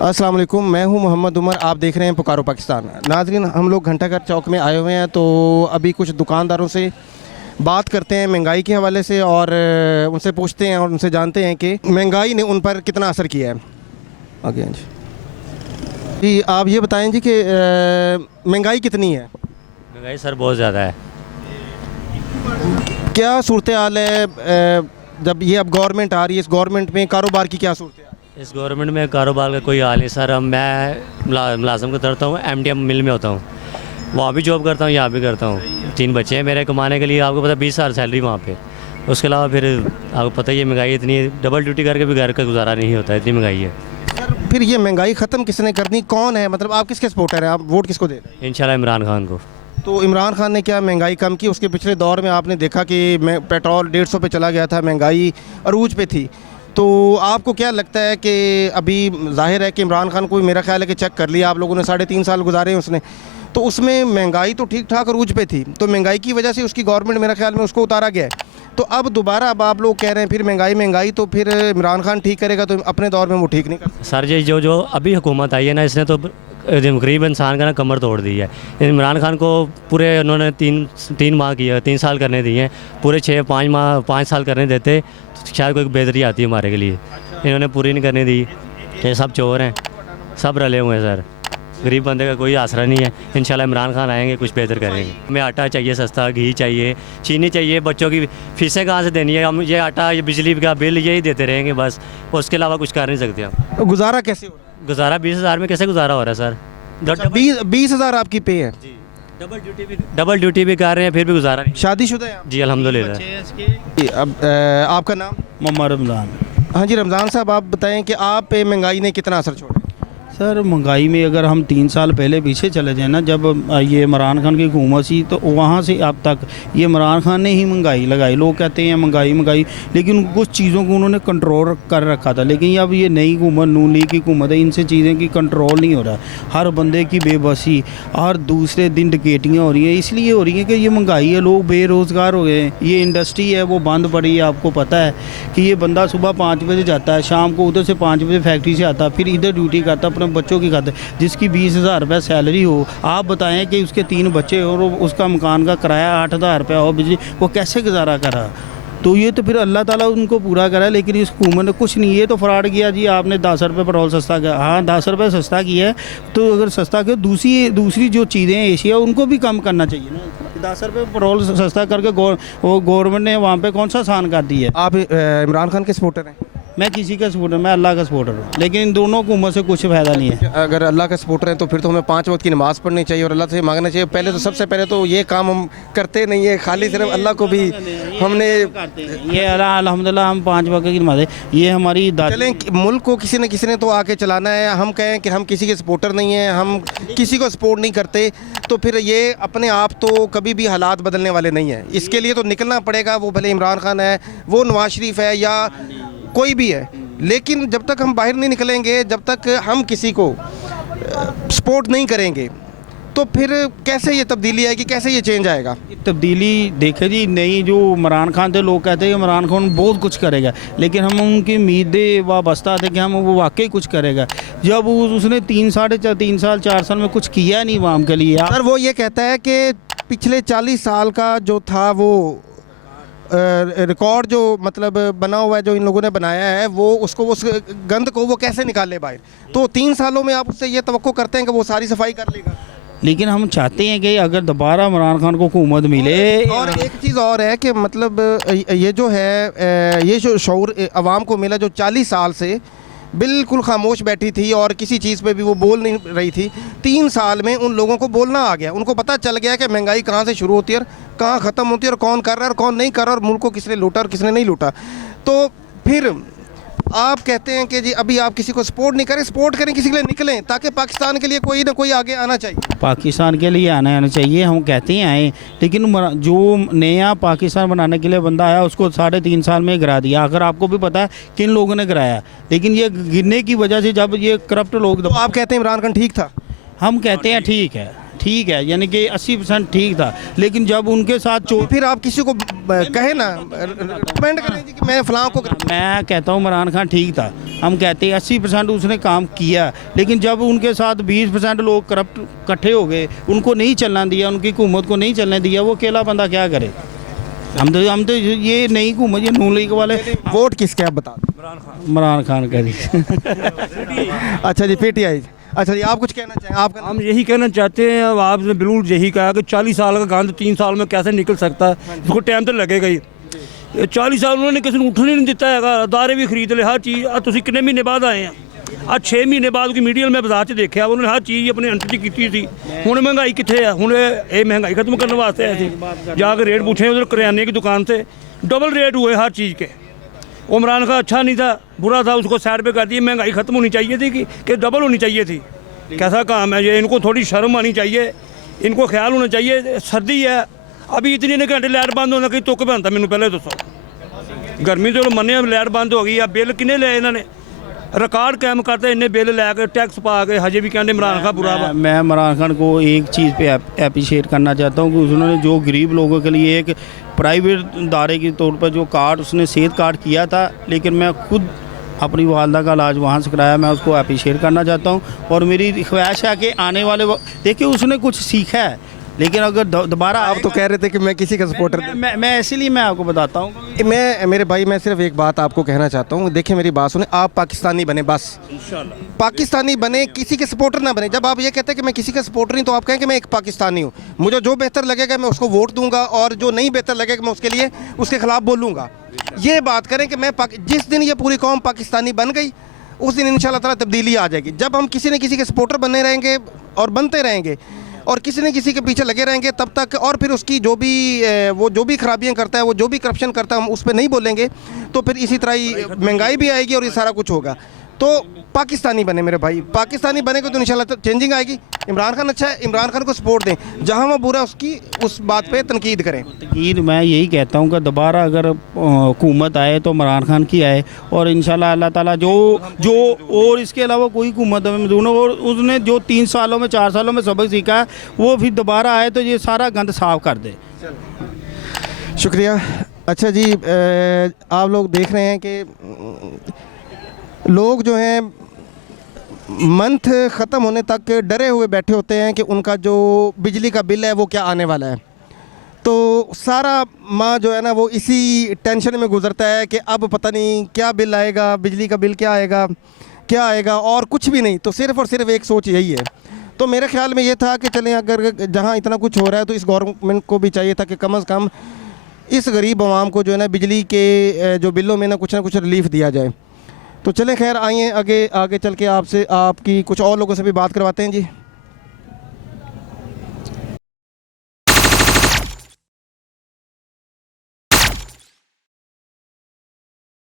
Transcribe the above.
अस्सलाम वालेकुम, मैं हूं मोहम्मद उमर। आप देख रहे हैं पुकारो पाकिस्तान। नाज़रीन, हम लोग घंटाघर चौक में आए हुए हैं, तो अभी कुछ दुकानदारों से बात करते हैं महंगाई के हवाले से और उनसे पूछते हैं और उनसे जानते हैं कि महंगाई ने उन पर कितना असर किया है। आगे जी जी, आप ये बताएं जी कि महंगाई कितनी है? महंगाई सर बहुत ज़्यादा है। क्या सूरत हाल है जब ये अब गवर्नमेंट आ रही है, इस गवर्नमेंट में कारोबार की क्या सूरत हाल? इस गवर्नमेंट में कारोबार का कोई हाल नहीं सर। अब मैं मुलाजम को करता हूँ, एमडीएम मिल में होता हूँ, वहाँ भी जॉब करता हूँ, यहाँ भी करता हूँ। 3 बच्चे हैं मेरे कमाने के लिए। आपको पता 20,000 सैलरी वहाँ पे। उसके अलावा फिर आपको पता ही है महंगाई इतनी है, डबल ड्यूटी करके भी घर का गुजारा नहीं होता, इतनी महंगाई है। सर, फिर ये महंगाई ख़त्म किसने करनी, कौन है, मतलब आप किसके सपोर्टर हैं, आप वोट किसको दे रहे हैं? इंशाल्लाह इमरान खान को। तो इमरान खान ने क्या महंगाई कम की? उसके पिछले दौर में आपने देखा कि पेट्रोल 150 पे चला गया था, महंगाई अरूज पे थी। तो आपको क्या लगता है कि अभी जाहिर है कि इमरान खान को भी मेरा ख्याल है कि चेक कर लिया आप लोगों ने, 3.5 साल गुजारे हैं उसने, तो उसमें महंगाई तो ठीक ठाक अरूज पे थी, तो महंगाई की वजह से उसकी गवर्नमेंट मेरा ख्याल में उसको उतारा गया है। तो अब दोबारा अब आप लोग कह रहे हैं फिर महंगाई, तो फिर इमरान खान ठीक करेगा, तो अपने दौर में वो ठीक नहीं कर? सर जी, जो अभी हुकूमत आई है ना, इसने तो गरीब इंसान का ना कमर तोड़ दी है। इमरान खान को पूरे उन्होंने तीन माह किया, 3 साल करने दिए हैं, पूरे 5 साल करने देते तो शायद कोई बेहतरी आती है हमारे के लिए। इन्होंने पूरी नहीं करने दी। ये सब चोर हैं, सब रले हुए हैं सर। गरीब बंदे का कोई आसरा नहीं है। इंशाल्लाह इमरान खान आएंगे, कुछ बेहतर करेंगे। हमें आटा चाहिए सस्ता, घी चाहिए, चीनी चाहिए, बच्चों की फीसें कहाँ से देनी है? हम ये आटा, ये बिजली का बिल यही देते रहेंगे बस, उसके अलावा कुछ कर नहीं सकते हम। तो गुजारा कैसे हो रहा है? गुजारा 20,000 में कैसे गुजारा हो रहा है सर? 20,000 आपकी पे है? जी, डबल ड्यूटी भी कर रहे हैं, फिर भी गुजारा नहीं। शादीशुदा है आप? जी अल्हम्दुलिल्लाह। जी, अब आपका नाम? मोहम्मद रमज़ान। हाँ जी, रमज़ान साहब, आप बताएं कि आप पे महंगाई ने कितना असर छोड़ा? सर, महंगाई में अगर हम 3 साल पहले पीछे चले जाएँ ना, जब ये इमरान खान की हुकूमत थी, तो वहाँ से अब तक ये इमरान खान ने ही महंगाई लगाई। लोग कहते हैं महंगाई, लेकिन कुछ चीज़ों को उन्होंने कंट्रोल कर रखा था। लेकिन अब ये नई हुकूमत, नून लीग की हुकूमत है, इनसे चीज़ें की कंट्रोल नहीं हो रहा। हर बंदे की बेबसी, हर दूसरे दिन डकैतियाँ हो रही हैं। इसलिए हो रही हैं कि ये महंगाई है, लोग बेरोज़गार हो गए हैं। ये इंडस्ट्री है वो बंद पड़ी है। आपको पता है कि ये बंदा सुबह 5 बजे जाता है, शाम को उधर से 5 बजे फैक्ट्री से आता, फिर इधर ड्यूटी करता अपने बच्चों की खातिर, जिसकी 20,000 रुपये सैलरी हो। आप बताएं कि उसके 3 बच्चे हो और उसका मकान का किराया 8,000 रुपया हो, बिजली, वो कैसे गुजारा करा? तो ये तो फिर अल्लाह ताला उनको पूरा करा। लेकिन इस हुकूमत ने कुछ नहीं, ये तो फ्रॉड किया जी। आपने 10 रुपये पेट्रोल सस्ता किया, हाँ 10 रुपये सस्ता किया है, तो अगर सस्ता किया, दूसरी जो चीज़ें एशिया, उनको भी कम करना चाहिए ना। 10 रुपये पेट्रोल सस्ता करके वो गवर्नमेंट ने वहाँ पे कौन सा आसान कर दिया है? आप इमरान खान के सपोर्टर हैं? मैं किसी का सपोर्टर, मैं अल्लाह का सपोर्टर हूँ, लेकिन इन दोनों हुकूमत से कुछ फ़ायदा नहीं है। अगर अल्लाह का सपोर्टर हैं तो फिर तो हमें 5 वक्त की नमाज़ पढ़नी चाहिए और अल्लाह से मांगना चाहिए। पहले तो सबसे पहले तो ये काम हम करते नहीं है, खाली सिर्फ अल्लाह को भी हमने ये अल्हम्दुलिल्लाह हम 5 वक्त की नमाज़, ये हमारी चलें। मुल्क को किसी न तो आके चलाना है। हम कहें कि हम किसी के सपोर्टर नहीं हैं, हम किसी को सपोर्ट नहीं करते, तो फिर ये अपने आप तो कभी भी हालात बदलने वाले नहीं हैं। इसके लिए तो निकलना पड़ेगा। वो भले इमरान खान है, वो नवाज शरीफ है, या कोई भी है, लेकिन जब तक हम बाहर नहीं निकलेंगे, जब तक हम किसी को सपोर्ट नहीं करेंगे, तो फिर कैसे ये तब्दीली आएगी, कैसे ये चेंज आएगा? तब्दीली देखे जी, नहीं जो इमरान खान थे, लोग कहते हैं इमरान खान बहुत कुछ करेगा, लेकिन हम उनकी उम्मीदें वाबस्ता थे कि हम वो वाकई कुछ करेगा। जब उसने 3 साल 4 साल में कुछ किया नहीं आवाम के लिए। सर, वो ये कहता है कि पिछले 40 साल का जो था वो रिकॉर्ड जो मतलब बना हुआ है, जो इन लोगों ने बनाया है, वो उसको, उस गंद को वो कैसे निकाले बाहर? तो 3 सालों में आप उससे ये तवक्को करते हैं कि वो सारी सफाई कर लेगा? लेकिन हम चाहते हैं कि अगर दोबारा इमरान खान को हुकूमत मिले। और एक चीज़ और है कि मतलब ये जो है, ये जो शऊर अवाम को मिला, जो 40 साल से बिल्कुल खामोश बैठी थी और किसी चीज़ पे भी वो बोल नहीं रही थी, 3 साल में उन लोगों को बोलना आ गया। उनको पता चल गया कि महंगाई कहाँ से शुरू होती है और कहाँ ख़त्म होती है, और कौन कर रहा है और कौन नहीं कर रहा, और मुल्क को किसने लूटा और किसने नहीं लूटा। तो फिर आप कहते हैं कि जी अभी आप किसी को सपोर्ट नहीं करें, सपोर्ट करें, किसी के लिए निकलें, ताकि पाकिस्तान के लिए कोई ना कोई आगे आना चाहिए। पाकिस्तान के लिए आना चाहिए, हम कहते हैं आए, लेकिन जो नया पाकिस्तान बनाने के लिए बंदा आया, उसको 3.5 साल में गिरा दिया। अगर आपको भी पता है किन लोगों ने गिराया, लेकिन ये गिरने की वजह से, जब ये करप्ट लोग। तो आप कहते हैं इमरान खान ठीक था? हम कहते हैं ठीक है, ठीक है, यानी कि 80% ठीक था, लेकिन जब उनके साथ फिर आप किसी को कहे ना, रिकमेंड करें जी कि मैं फलां को मैं कहता हूँ इमरान खान ठीक था, हम कहते हैं 80% उसने काम किया, लेकिन जब उनके साथ 20% लोग करप्ट इकट्ठे हो गए, उनको नहीं चलना दिया, उनकी हुकूमत को नहीं चलने दिया, वो अकेला बंदा क्या करे। हम तो ये नहीं हुकूमत, ये नून लीग वाले। वोट किसके आप बता दें? इमरान खान का जी। अच्छा जी, PTI। अच्छा जी, आप कुछ कहना चाहें? आपका हम यही कहना चाहते हैं, अब आपने बिल्कुल यही कहा कि 40 साल का गंद 3 साल में कैसे निकल सकता है, उसको टाइम तो लगेगा ही। 40 साल उन्होंने किसी को उठने नहीं दिता है, अदारे भी खरीद ले, हर चीज़। तुम कितने महीने बाद आए हैं? आज 6 महीने बाद की मीडिया में बाजार से देखा, उन्होंने हर चीज़ अपनी एंट्री की थी। हुण महंगाई कितने है? हुण ये महंगाई खत्म करने वास्ते आए थे। जाकर रेट पूछे उधर करियाने की दुकान से, डबल रेट हुए हर चीज़ के। वो इमरान खान अच्छा नहीं था, बुरा था, उसको साइड पे कर दिया। महंगाई खत्म होनी चाहिए थी कि डबल होनी चाहिए थी? कैसा काम है ये? इनको थोड़ी शर्म आनी चाहिए, इनको ख्याल होना चाहिए। सर्दी है, अभी इतने घंटे लाइट बंद होना, कहीं तुक बनता मैंने पहले दसो। गर्मी तो मन्ने लाइट बंद हो गई है, बिल किन्ने लिया इन्होंने? रिकॉर्ड कायम करते, इन्ने बिल लैके टैक्स पा के, हजे भी कहते इमरान खान बुरा वा। मैं इमरान खान को एक चीज़ पे अप्रिशिएट करना चाहता हूँ कि उन्होंने जो गरीब लोगों के लिए एक प्राइवेट इदारे के तौर पर जो कार्ड, उसने सेहत कार्ड किया था, लेकिन मैं खुद अपनी वालदा का इलाज वहाँ से कराया, मैं उसको अप्रिशिएट करना चाहता हूँ। और मेरी ख्वाहिश है कि आने वाले देखिए उसने कुछ सीखा है, लेकिन अगर दोबारा आप तो कह रहे थे कि मैं किसी का सपोर्टर मैं इसीलिए मैं आपको बताता हूँ। मेरे भाई, मैं सिर्फ एक बात आपको कहना चाहता हूँ। देखिए मेरी बात सुने, आप पाकिस्तानी बने, बस पाकिस्तानी बने, किसी के सपोर्टर ना बने। जब आप ये कहते हैं कि मैं किसी का सपोर्टर नहीं, तो आप कहें कि मैं एक पाकिस्तानी हूँ। मुझे जो बेहतर लगेगा मैं उसको वोट दूंगा, और जो नहीं बेहतर लगेगा मैं उसके लिए उसके खिलाफ बोलूँगा। ये बात करें कि मैं जिस दिन ये पूरी कौम पाकिस्तानी बन गई, उस दिन इंशाल्लाह ताला तब्दीली आ जाएगी। जब हम किसी न किसी के सपोर्टर बने रहेंगे और बनते रहेंगे और किसी न किसी के पीछे लगे रहेंगे तब तक, और फिर उसकी जो भी खराबियां करता है, वो जो भी करप्शन करता है, हम उस पर नहीं बोलेंगे, तो फिर इसी तरह ही महंगाई भी आएगी और ये सारा कुछ होगा। तो पाकिस्तानी बने मेरे भाई, पाकिस्तानी बनेंगे तो इंशाल्लाह चेंजिंग आएगी। इमरान खान अच्छा है, इमरान खान को सपोर्ट दें, जहाँ वो बुरा उसकी उस बात पे तनकीद करें। तनकीद मैं यही कहता हूँ कि दोबारा अगर हुकूमत आए तो इमरान खान की आए, और इंशाल्लाह अल्लाह ताला जो और इसके अलावा कोई हुकूमत और उसने जो 3 सालों में 4 सालों में सबक सीखा है, वो फिर दोबारा आए तो ये सारा गंद साफ कर दे। शुक्रिया। अच्छा जी, आप लोग देख रहे हैं कि लोग जो हैं मंथ ख़त्म होने तक डरे हुए बैठे होते हैं कि उनका जो बिजली का बिल है वो क्या आने वाला है। तो सारा माह जो है ना वो इसी टेंशन में गुजरता है कि अब पता नहीं क्या बिल आएगा, बिजली का बिल क्या आएगा, और कुछ भी नहीं। तो सिर्फ़ और सिर्फ एक सोच यही है। तो मेरे ख्याल में ये था कि चलें, अगर जहाँ इतना कुछ हो रहा है तो इस गवर्नमेंट को भी चाहिए था कि कम से कम इस गरीब आवाम को जो है ना बिजली के जो बिलों में ना कुछ रिलीफ़ दिया जाए। तो चलें, खैर आइए आगे चल के आपकी कुछ और लोगों से भी बात करवाते हैं जी।